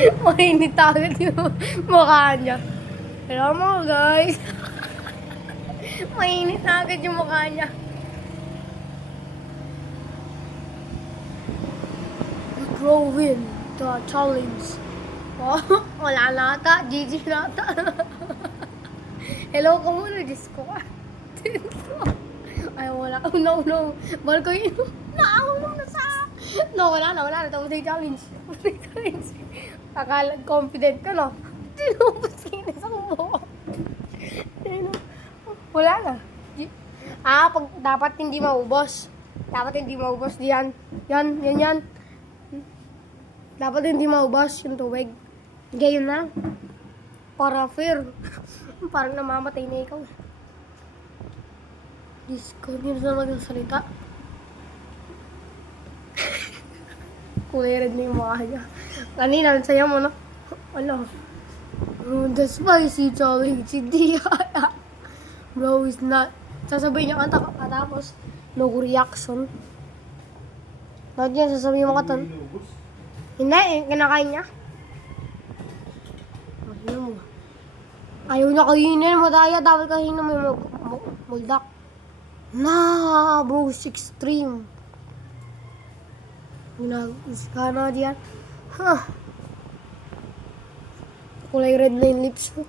Mainit agad yung mukha niya. Hello mga guys. Mainit agad yung mukha niya. Growing the challenge. Oh, wala na ata. GG na ata. Hello ka muna, Diyos ko. Ay, wala. No. Bal ko yun. Naahulong na sa... No, wala na. Tapos yung challenge. Akala, confident ka, no? Tinubos kinis ang buo. Wala na. Pag dapat hindi maubos. Dapat hindi maubos diyan. Yan. Dapat hindi maubos yung tubig. Ganyan na. Para fair. Parang namamatay na ikaw. Diyos ko, hindi na magsasalita. Kulay red na yung mukha niya. Kanina, saya mo, no? Wala. The spicy challenge, hindi kaya. Bro is not. Sasabihin niya kanta katapos. No reaction. Bakit yan, sasabihin mo katan? Hindi, kinakain niya. Ayaw niya kainin, madaya. Dapat kainin mo yung muldak. Nah, bro, extreme. Ginagawa na diyan. Huh. Kulay red na yung lips ko.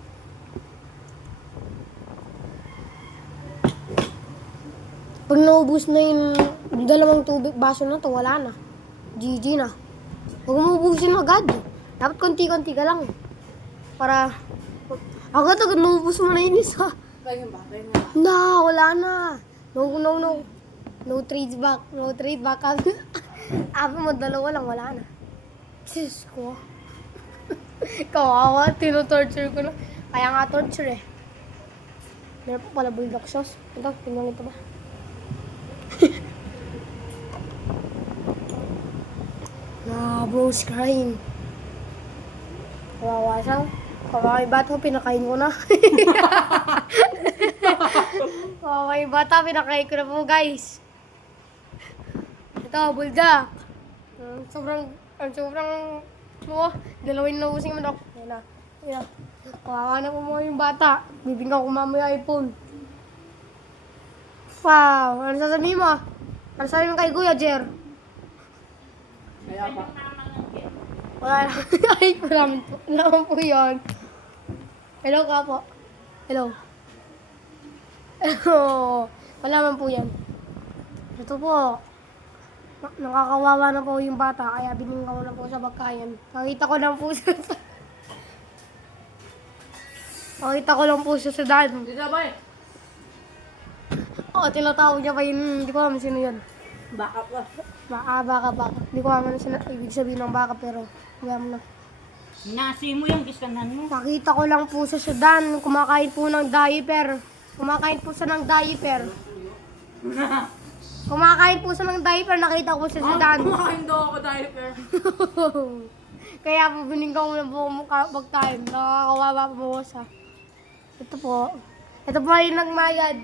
Pag naubos na yung dalawang tubig, baso na to, wala na. GG na. Huwag mo ubusin agad. Dapat konti-konti ka lang. Para... agad naubos mo na yun isa. Wala na. No. No trade back. Abi mo, dalawa lang, wala na. Sis ko. Kawawa, tino-torture ko na. Kaya nga torture eh. Meron pa pala bulldog sauce. Ito, tingnan ito ba? Bro's crying. Kawawa siya. Kawawa yung bata, pinakain ko na. Kawawa yung bata, pinakain ko na po guys. Ito, bulldog. Sobrang, dalawin na using manok. Yan na. Kawawa na po mga yung bata. Bibingkan ko mamaya iPhone. Wow, ano sasabihin mo? Ano sasabihin mo kay Kuya Jer? Kaya pa. Wala na. Ay, wala po yun. Hello ka po. Hello. Wala man po yan. Ito po. Nakakawawa na po yung bata, kaya biningka ko na po sa pagkain. Nakita ko lang po siya sa... Nakita ko lang po siya sa daan. Dito ba eh? Oo, tinatawag niya pa yun. Hindi ko alam sino yun. Baka pa. Baka. Hindi ko alam ibig sabihin ng baka, pero alam na. Nasi mo yung kisanan mo. Nakita ko lang po siya sa daan. Kumakain po ng diaper. Kumakain po siya ng diaper. Nakita ko po siya sa daan. Kumakain daw ako diaper. Kaya po biningkaw mo na po pagkain. Nakakawawa po siya. Ito po yung nagmayad.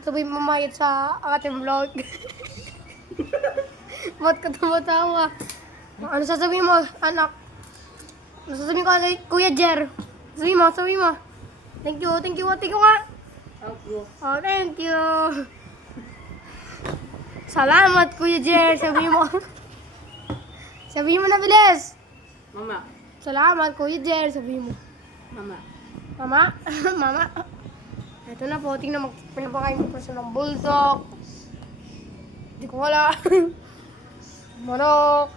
Sabi mamayad sa ating vlog. Ba't ka tumatawa? Ano sasabihin mo, anak? Ano sasabihin ko kay Kuya Jer? Sabihin mo. Thank you nga. Thank you. Oh, thank you. Salamat, Kuya Jer. Sabihin mo na bilis. Mama. Salamat, Kuya Jer. Sabihin mo. Mama. Mama. Ito na po, tingnan mo. Pinapakain ko po siya ng bulldog. Hindi ko wala. Manok.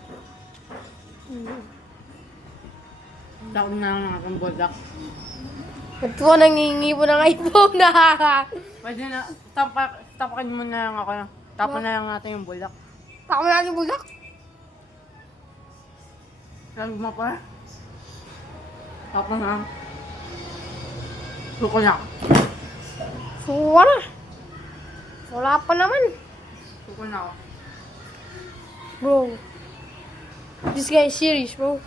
Takot na lang ang bulldog. Ito po, nangingi po ng iPhone na. Pwede na, tapakin mo na lang ako. Tapon na lang natin yung bulldog. Tako na natin yung bulldog. Sabi mo pa. Tapon na lang. Suko na. Wala pa naman. Suko na ako. Bro. This guy is serious, bro.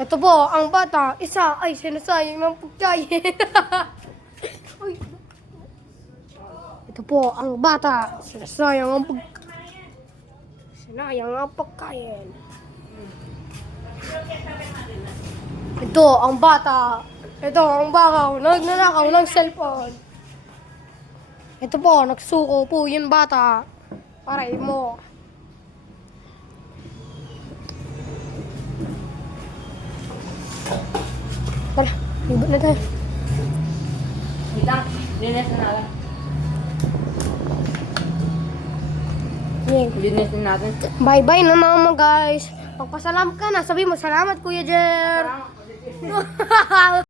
Ito po, ang bata, isa ay sinasayang ng pagkain. Ito po, ang bata, sinasayang ang pagkain. Ito, ang bata. Ito, ang bakaw. Nagnanakaw ng cellphone. Ito po, nagsuko po yung bata. Aray mo. Tara, libot na tayo. Wait lang, linis na natin. Yay. Linisin natin. Bye-bye na naman guys. Pagpasalam ka na, sabi mo salamat Kuya Jer. Parang,